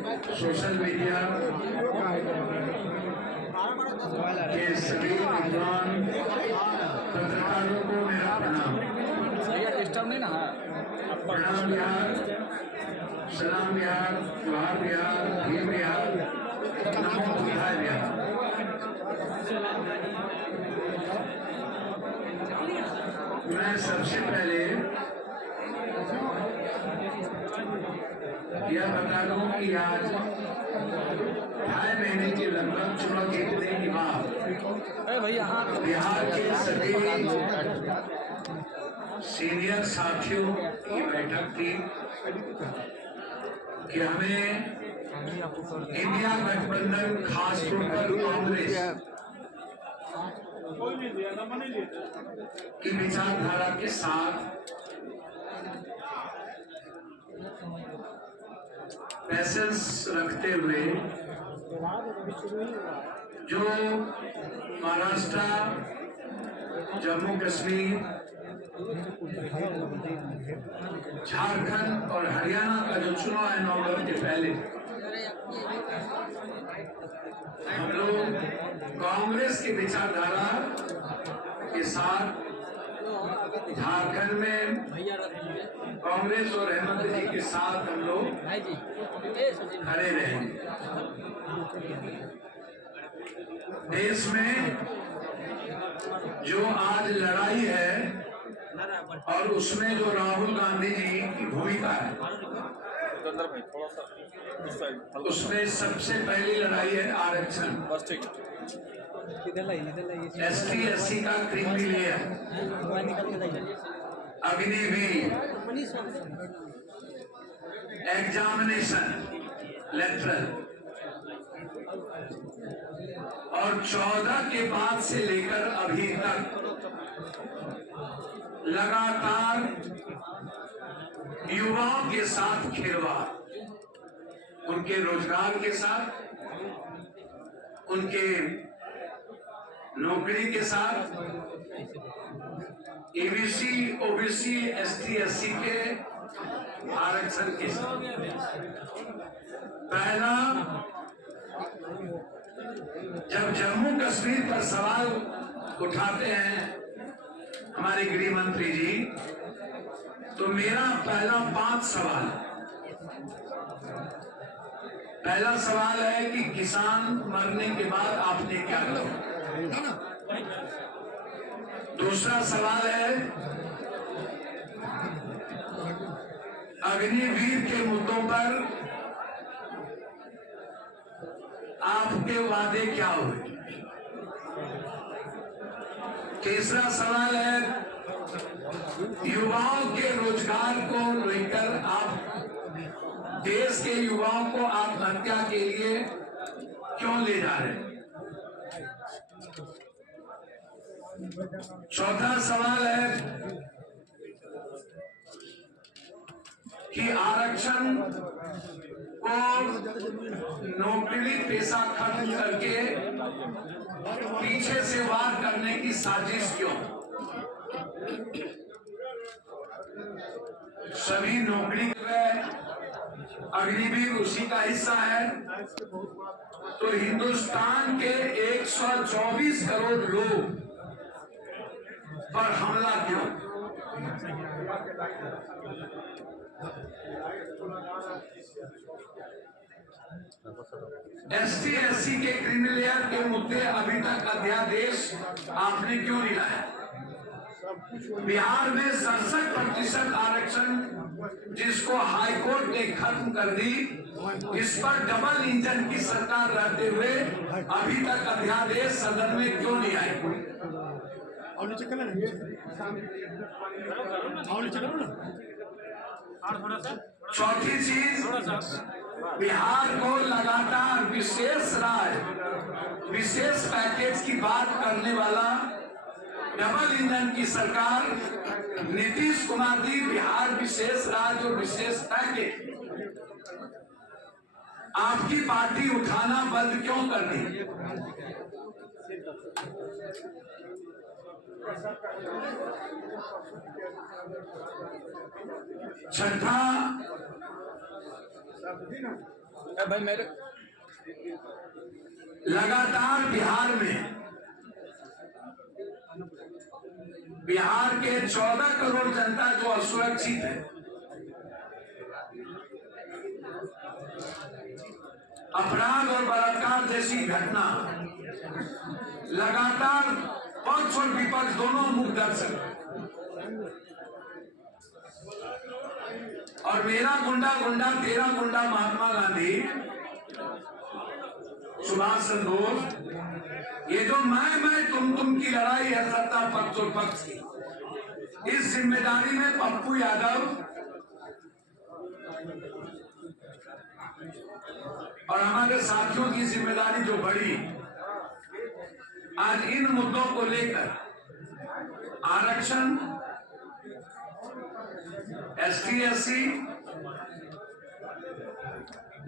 Social media के सभी विद्वान पत्रकारों को मेरा प्रणाम। प्रणाम बिहार, सलाम बिहार, जोहार बिहार, भीम बिहार, नमो बुद्धाय बिहार। मैं सबसे पहले यह बता दूं कि आज 2.5 महीने के लगभग चुनाव जीतने के बाद बिहार के सभी सीनियर साथियों की बैठक थी कि हमें इंडिया गठबंधन, खासतौर पर कांग्रेस की विचारधारा के साथ पैसेंस रखते हुए जो महाराष्ट्र, जम्मू कश्मीर, झारखंड और हरियाणा का जो चुनाव है नवंबर के पहले, हम लोग कांग्रेस की विचारधारा के साथ झारखंड में कांग्रेस और हेमंत जी के साथ हम लोग खड़े रहेंगे। देश में जो आज लड़ाई है और उसमें जो राहुल गांधी जी की भूमिका है, उसमें सबसे पहली लड़ाई है आरक्षण। ST/SC का creamy layer, Agniveer, examination lateral और 14 के बाद से लेकर अभी तक लगातार युवाओं के साथ खिलवाड़, उनके रोजगार के साथ, उनके नौकरी के साथ, EBC, OBC, ST/SC के आरक्षण के साथ। पहला, जब जम्मू कश्मीर पर सवाल उठाते हैं हमारे गृह मंत्री जी, तो मेरा पहला 5 सवाल। पहला सवाल है कि किसान मरने के बाद आपने क्या किया। दूसरा सवाल है अग्निवीर के मुद्दों पर आपके वादे क्या हुए। तीसरा सवाल है युवाओं के रोजगार को लेकर आप देश के युवाओं को आत्महत्या के लिए क्यों ले जा रहे हैं। चौथा सवाल है कि आरक्षण को नौकरी पेशा खत्म करके पीछे से वार करने की साजिश क्यों। सभी नौकरी में अग्निवीर उसी का हिस्सा है, तो हिंदुस्तान के 124 करोड़ लोग पर हमला क्यों। ST/SC के क्रीमी लेयर के मुद्दे अभी तक अध्यादेश आपने क्यों नहीं लाया। बिहार में 67% आरक्षण जिसको हाईकोर्ट ने खत्म कर दी, इस पर डबल इंजन की सरकार रहते हुए अभी तक अध्यादेश सदन में क्यों नहीं आए। चौथी चीज, बिहार को लगातार विशेष पैकेज की बात करने वाला डबल इंजन की सरकार नीतीश कुमार जी बिहार विशेष राज्य और विशेष पैकेज आपकी पार्टी उठाना बंद क्यों कर दी। छठा, भाई मेरे लगातार बिहार के 14 करोड़ जनता जो असुरक्षित है, अपराध और बलात्कार जैसी घटना लगातार पक्ष और विपक्ष दोनों मुख दर्शक, और मेरा गुंडा गुंडा तेरा गुंडा महात्मा गांधी, सुभाष चंद्र बोस, ये जो मैं तुम की लड़ाई है सत्ता पक्ष और पक्ष की, इस जिम्मेदारी में पप्पू यादव और हमारे साथियों की जिम्मेदारी जो बढ़ी, आज इन मुद्दों को लेकर आरक्षण, एसटी एससी,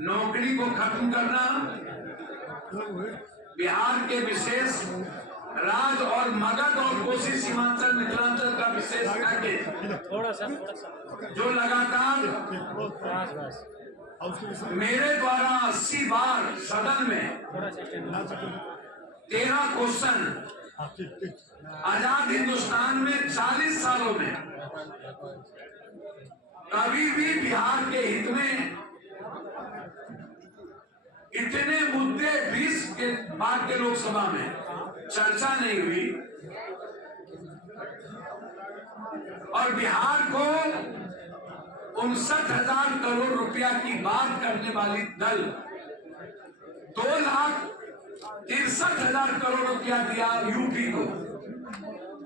नौकरी को खत्म करना, बिहार के विशेष राज्य और मगध और कोसी सीमांचल मिथिलांचल का विशेष पैकेज थोड़ा सा जो लगातार मेरे द्वारा 80 बार सदन में 13 क्वेश्चन आजाद हिंदुस्तान में 40 सालों में कभी भी बिहार के हित में इतने मुद्दे 20 के बाद के लोकसभा में चर्चा नहीं हुई, और बिहार को 59,000 करोड़ रुपया की बात करने वाली दल 2,63,000 करोड़ रुपया दिया यूपी को,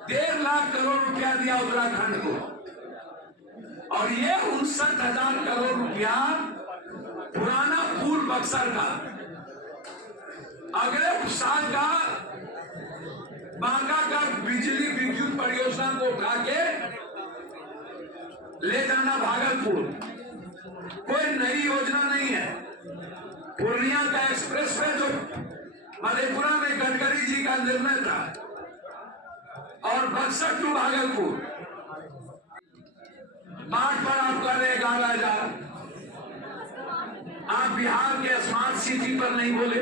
1.5 लाख करोड़ रुपया दिया उत्तराखंड को, और ये 59,000 करोड़ रुपया पुराना पूल बक्सर का अगले साल का बांका का बिजली विद्युत परियोजना को उठा के ले जाना भागलपुर, कोई नई योजना नहीं है। पूर्णिया का एक्सप्रेस वे जो मधेपुरा में गडकरी जी का निर्णय था, और बक्सर टू भागलपुर बाट पर आप कर रहे 11,000। आप बिहार के स्मार्ट सिटी पर नहीं बोले,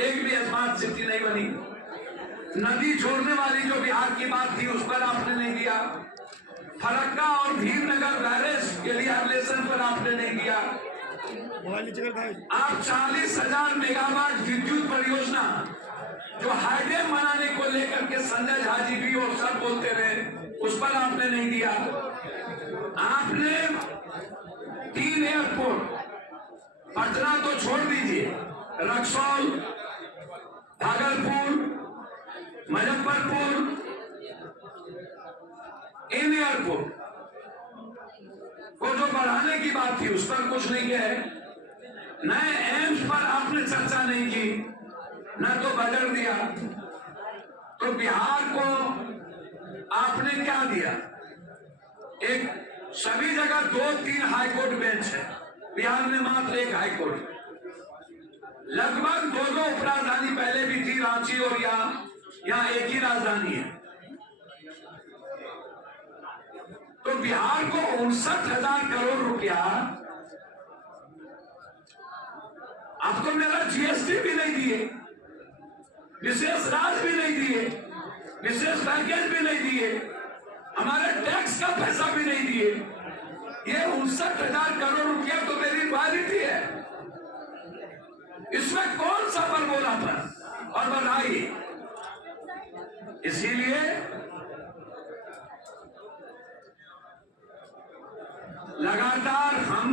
एक भी स्मार्ट सिटी नहीं बनी। नदी छोड़ने वाली जो बिहार की बात थी उस पर आपने नहीं दिया। फरक्का और भीमनगर बैरेज के लिए रिलेशन पर आपने नहीं दिया। आप 40,000 मेगावाट विद्युत परियोजना जो हाईडेम बनाने को लेकर के संजय झा जी भी और सब बोलते रहे, उस पर आपने नहीं दिया। आपने 3 एयरपोर्ट, पटना तो छोड़ दीजिए, रक्सौल, भागलपुर, मुजफ्फरपुर, इन एयरपोर्ट को जो बढ़ाने की बात थी उस पर कुछ नहीं किया है। नए एम्स पर आपने चर्चा नहीं की, न तो बजट दिया। तो बिहार को आपने क्या दिया? एक सभी जगह 2-3 हाईकोर्ट बेंच है, बिहार में मात्र 1 हाईकोर्ट। लगभग 2 उपराजधानी पहले भी थी, रांची और यहाँ एक ही राजधानी है। तो बिहार को 59,000 करोड़ रुपया, आपको मेरा जीएसटी भी नहीं दिए, विशेष राज्य भी नहीं दिए, विशेष पैकेज भी नहीं दिए, हमारे टैक्स का पैसा भी नहीं दिए। ये 59,000 करोड़ रुपया तो मेरी क्वालिटी है, इसमें कौन सा पर बोला था और बधाई। इसीलिए लगातार हम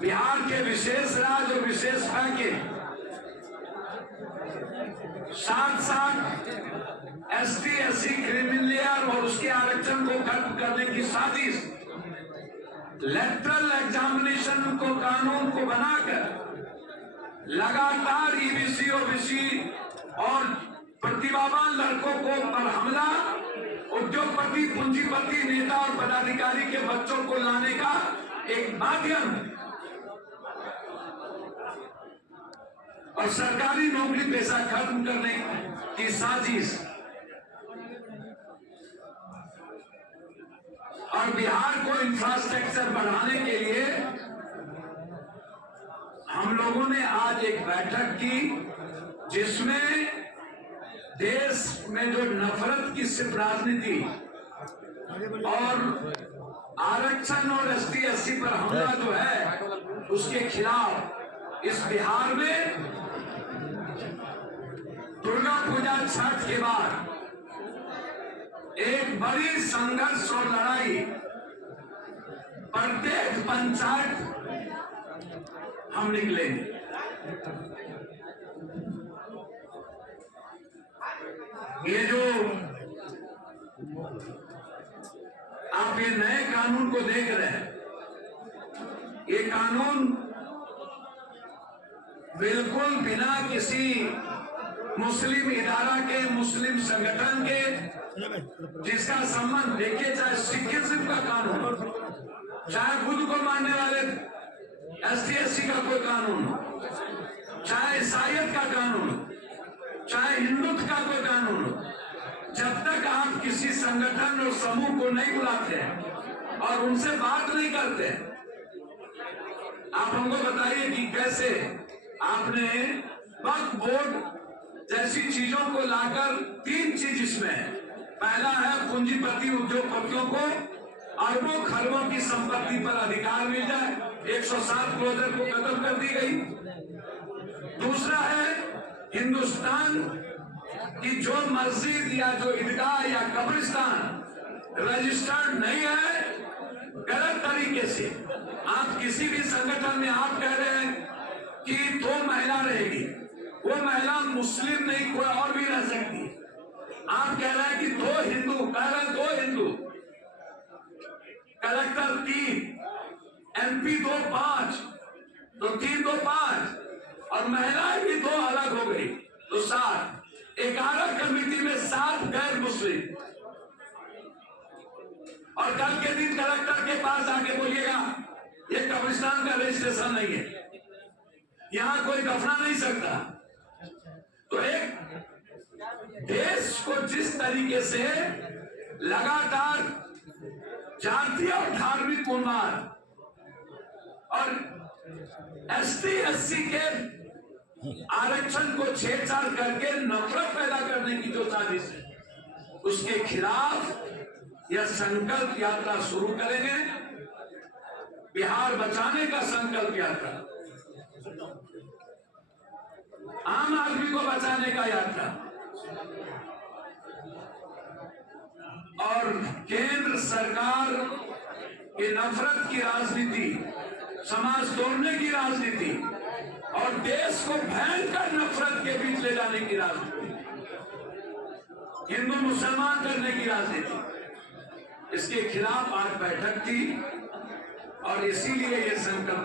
बिहार के विशेष राज्य और विशेष पैकेज, साथ एसटी एससी क्रिमिनल लेयर और उसके आरक्षण को खत्म करने की साजिश, लेटरल एग्जामिनेशन को कानून को बनाकर लगातार ईबीसी ओबीसी और प्रतिभावान लड़कों को पर हमला, उद्योगपति, पूंजीपति, नेता और पदाधिकारी के बच्चों को लाने का एक माध्यम, और सरकारी नौकरी पेशा खत्म करने की साजिश, और बिहार को इंफ्रास्ट्रक्चर बढ़ाने के लिए हम लोगों ने आज एक बैठक की, जिसमें देश में जो नफरत की सिर्फ राजनीति और आरक्षण और ST/SC पर हमला जो है उसके खिलाफ इस बिहार में दुर्गा पूजा छठ के बाद एक बड़ी संघर्ष और लड़ाई प्रत्येक पंचायत हम निकलेंगे। ये जो आप ये नए कानून को देख रहे हैं, ये कानून बिल्कुल बिना किसी मुस्लिम इदारा के, मुस्लिम संगठन के जिसका संबंध, देखिए चाहे सिखिज्म का कानून, चाहे बुद्ध को मानने वाले ST/SC का कोई कानून, चाहे ईसाइयत का कानून, चाहे हिंदुत्व का कोई कानून, जब तक आप किसी संगठन और समूह को नहीं बुलाते हैं और उनसे बात नहीं करते, आप हमको बताइए कि कैसे आपने वक्फ बोर्ड जैसी चीजों को लाकर, 3 चीज इसमें है। पहला है पूंजीपति उद्योगपतियों को अरबों खरबों की संपत्ति पर अधिकार मिल जाए, 107 क्लोजर को खत्म कर दी गई। दूसरा है हिंदुस्तान की जो मस्जिद या जो ईदगाह या कब्रिस्तान रजिस्टर्ड नहीं है, गलत तरीके से आप किसी भी संगठन में आप कह रहे हैं कि 2 महिला रहेगी, वो महिला मुस्लिम नहीं कोई और भी रह सकती। आप कह रहे हैं कि 2 हिंदू, कह रहे हैं 2 हिंदू, कलेक्टर 3, MP 2 5, तो 3 2 5 और महिलाएं भी 2 अलग हो गई तो 7, 11 कमेटी में 7 गैर मुस्लिम। और कल के दिन कलेक्टर के पास आके बोलिएगा ये कब्रिस्तान का रजिस्ट्रेशन नहीं है, यहां कोई दफना नहीं सकता। तो एक देश को जिस तरीके से लगातार जातीय और धार्मिक उन्माद और ST/SC के आरक्षण को छेड़छाड़ करके नफरत पैदा करने की जो साजिश है, उसके खिलाफ यह संकल्प यात्रा शुरू करेंगे। बिहार बचाने का संकल्प यात्रा, आम आदमी को बचाने का यात्रा, और केंद्र सरकार की नफरत की राजनीति, समाज तोड़ने की राजनीति और देश को भयंकर नफरत के बीच ले जाने की राजनीति, हिंदू मुसलमान करने की राजनीति, इसके खिलाफ आज बैठक थी और इसीलिए ये संकल्प